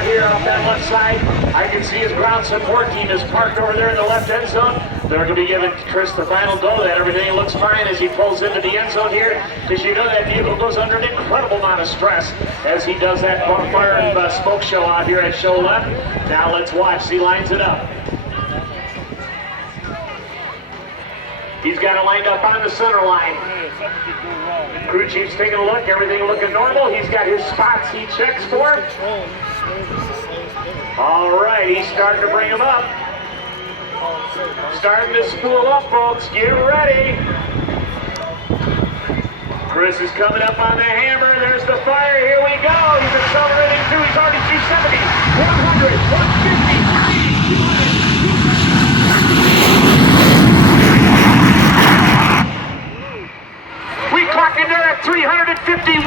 out here off that left side. I can see his ground support team is parked over there in the left end zone. They're going to be giving Chris the final go that everything looks fine as he pulls into the end zone here. Because you know that vehicle goes under an incredible amount of stress as he does that bonfire and smoke show out here at show left. Now let's watch. He lines it up. He's got it lined up on the center line. Crew chief's taking a look, everything looking normal. He's got his spots he checks for. All right, he's starting to bring him up. Starting to spool up, folks. Get ready. Chris is coming up on the hammer. There's the fire. Here we go. He's accelerating too. He's already 270, 100, 150. We clock in there at 351